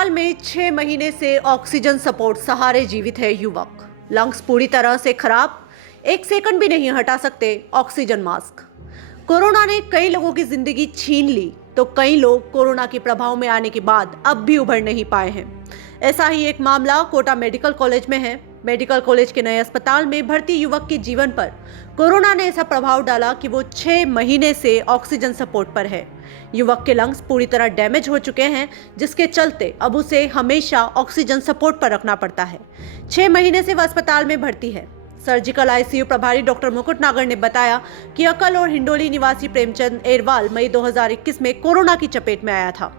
अस्पताल में 6 महीने से ऑक्सीजन सपोर्ट सहारे जीवित है युवक। लंग्स पूरी तरह से खराब, एक सेकंड भी नहीं हटा सकते ऑक्सीजन मास्क। कोरोना ने कई लोगों की जिंदगी छीन ली तो कई लोग कोरोना के प्रभाव में आने के बाद अब भी उभर नहीं पाए हैं। ऐसा ही एक मामला कोटा मेडिकल कॉलेज में है। मेडिकल कॉलेज के नए अस्पताल में भर्ती युवक के जीवन पर कोरोना ने ऐसा प्रभाव डाला कि वो 6 महीने से ऑक्सीजन सपोर्ट पर है। युवक के लंग्स पूरी तरह डैमेज हो चुके हैं, जिसके चलते अब उसे हमेशा ऑक्सीजन सपोर्ट पर रखना पड़ता है। 6 महीने से वह अस्पताल में भर्ती है। सर्जिकल आईसीयू प्रभारी डॉक्टर मुकुट नागर ने बताया कि अकल और हिंडोली निवासी प्रेमचंद एरवाल मई 2021 में कोरोना की चपेट में आया था।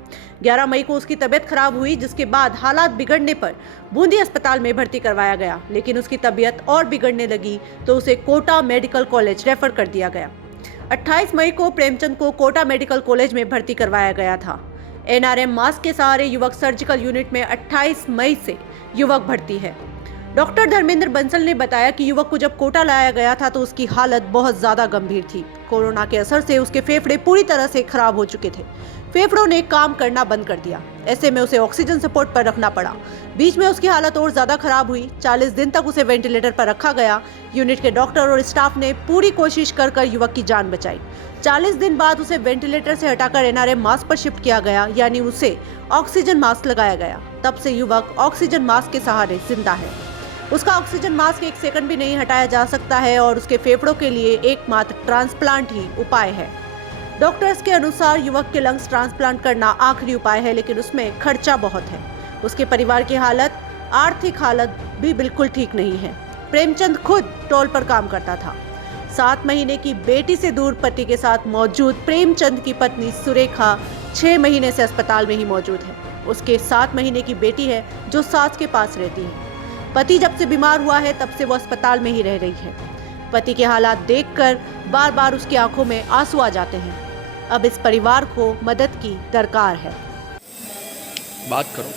11 मई को उसकी तबीयत खराब हुई, जिसके बाद हालात बिगड़ने पर बूंदी अस्पताल में भर्ती करवाया गया, लेकिन उसकी तबीयत और बिगड़ने लगी तो उसे कोटा मेडिकल कॉलेज रेफर कर दिया गया। 28 मई को प्रेमचंद को कोटा मेडिकल कॉलेज में भर्ती करवाया गया था। एनआरएम मास्क के सहारे युवक सर्जिकल यूनिट में 28 मई से युवक भर्ती है। डॉक्टर धर्मेंद्र बंसल ने बताया कि युवक को जब कोटा लाया गया था तो उसकी हालत बहुत ज्यादा गंभीर थी। कोरोना के असर से उसके फेफड़े पूरी तरह से खराब हो चुके थे। फेफड़ों ने काम करना बंद कर दिया। ऐसे में उसे ऑक्सीजन सपोर्ट पर रखना पड़ा। बीच में उसकी हालत और ज्यादा खराब हुई। 40 दिन तक उसे वेंटिलेटर पर रखा गया। यूनिट के डॉक्टर और स्टाफ ने पूरी कोशिश कर युवक की जान बचाई। 40 दिन बाद उसे वेंटिलेटर से हटाकर एनआरएम मास्क पर शिफ्ट किया गया, यानी उसे ऑक्सीजन मास्क लगाया गया। तब से युवक ऑक्सीजन मास्क के सहारे जिंदा है। उसका ऑक्सीजन मास्क एक सेकंड भी नहीं हटाया जा सकता है और उसके फेफड़ों के लिए एकमात्र ट्रांसप्लांट ही उपाय है। डॉक्टर्स के अनुसार युवक के लंग्स ट्रांसप्लांट करना आखिरी उपाय है, लेकिन उसमें खर्चा बहुत है। उसके परिवार की हालत, आर्थिक हालत भी बिल्कुल ठीक नहीं है। प्रेमचंद खुद टोल पर काम करता था। 7 महीने की बेटी से दूर पति के साथ मौजूद प्रेमचंद की पत्नी सुरेखा 6 महीने से अस्पताल में ही मौजूद है। उसके 7 महीने की बेटी है जो सास के पास रहती है। पति जब से बीमार हुआ है तब से वो अस्पताल में ही रह रही है। पति के हालात देखकर बार बार उसकी आंखों में आंसू आ जाते हैं। अब इस परिवार को मदद की दरकार है। बात करो।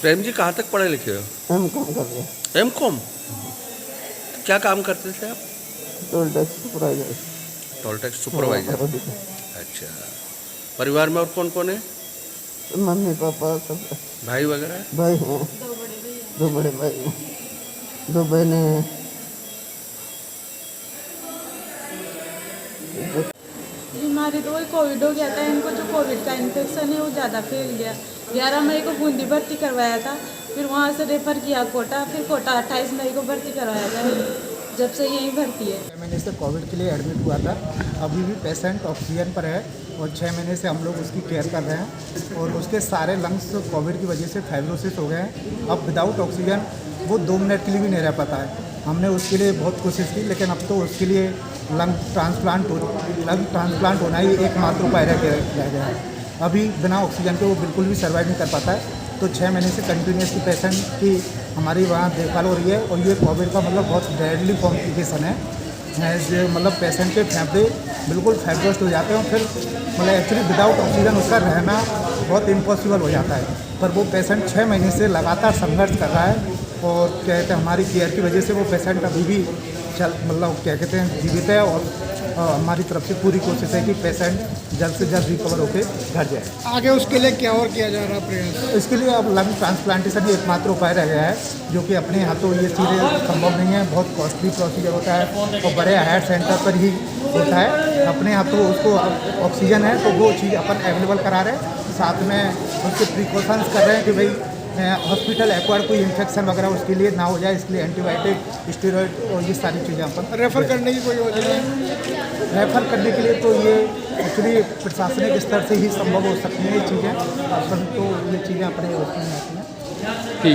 प्रेम जी कहाँ तक पढ़े लिखे हो? एम.कॉम कर रहे हैं। एम.कॉम? क्या काम करते थे आप? Toll tax supervisor. Toll tax supervisor. अच्छा, परिवार में और कौन कौन है? मम्मी पापा सब। भाई वगैरह? भाई हैं, 2 बड़े भाई हैं, 2 बहनें हैं। बीमारी तो वही कोविड हो गया था। इनको जो कोविड का इन्फेक्शन है वो ज़्यादा फैल गया। 11 मई को बूंदी भर्ती करवाया था, फिर वहाँ से रेफर किया कोटा, फिर कोटा 28 मई को भर्ती करवाया गया। जब से यहीं भर्ती है। 6 महीने से कोविड के लिए एडमिट हुआ था। अभी भी पेशेंट ऑक्सीजन पर है और 6 महीने से हम लोग उसकी केयर कर रहे हैं और उसके सारे लंग्स कोविड की वजह से फाइब्रोसिस हो गए हैं। अब विदाउट ऑक्सीजन वो 2 मिनट के लिए भी नहीं रह पाता है। हमने उसके लिए बहुत कोशिश की, लेकिन अब तो उसके लिए लंग ट्रांसप्लांट होना ही एकमात्र उपाय रह गया है। अभी बिना ऑक्सीजन के वो बिल्कुल भी सर्वाइव नहीं कर पाता है। तो 6 महीने से कंटिन्यूसली पेशेंट की हमारी वहाँ देखभाल हो रही है और ये कोविड का मतलब बहुत डेडली कॉम्प्लिकेशन है। जो मतलब पेशेंट के फेफड़े बिल्कुल फाइब्रोस्ट हो जाते हैं और फिर मतलब एक्चुअली विदाउट ऑक्सीजन उसका रहना बहुत इम्पॉसिबल हो जाता है। पर वो पेशेंट 6 महीने से लगातार संघर्ष कर रहा है और क्या कहते हैं हमारी केयर की वजह से वो पेशेंट अभी भी मतलब क्या कहते हैं जीवित है और हमारी तरफ से पूरी कोशिश है कि पेशेंट जल्द से जल्द रिकवर होकर घर जाए। आगे उसके लिए क्या और किया जा रहा है प्रयास? इसके लिए अब लंग ट्रांसप्लांटेशन ही एकमात्र उपाय रह गया है, जो कि अपने यहाँ तो ये चीज़ें संभव नहीं है। बहुत कॉस्टली प्रोसीजर होता है और बड़े हायर सेंटर पर ही होता है। अपने यहाँ तो उसको ऑक्सीजन है तो वो चीज़ अपन अवेलेबल करा रहे हैं। साथ में उसके प्रिकॉशंस कर रहे हैं कि भाई हॉस्पिटल एक्वायर्ड कोई इन्फेक्शन वगैरह उसके लिए ना हो जाए, इसलिए एंटीबायोटिक, स्टेरॉइड और ये सारी चीज़ें अपन रेफर करने की कोई योजना है? रेफर करने के लिए तो ये एक्चुअली प्रशासनिक स्तर से ही संभव हो सकती हैं ये चीज़ें। अपन तो ये चीज़ें अपने उसमें आती हैं। ठीक।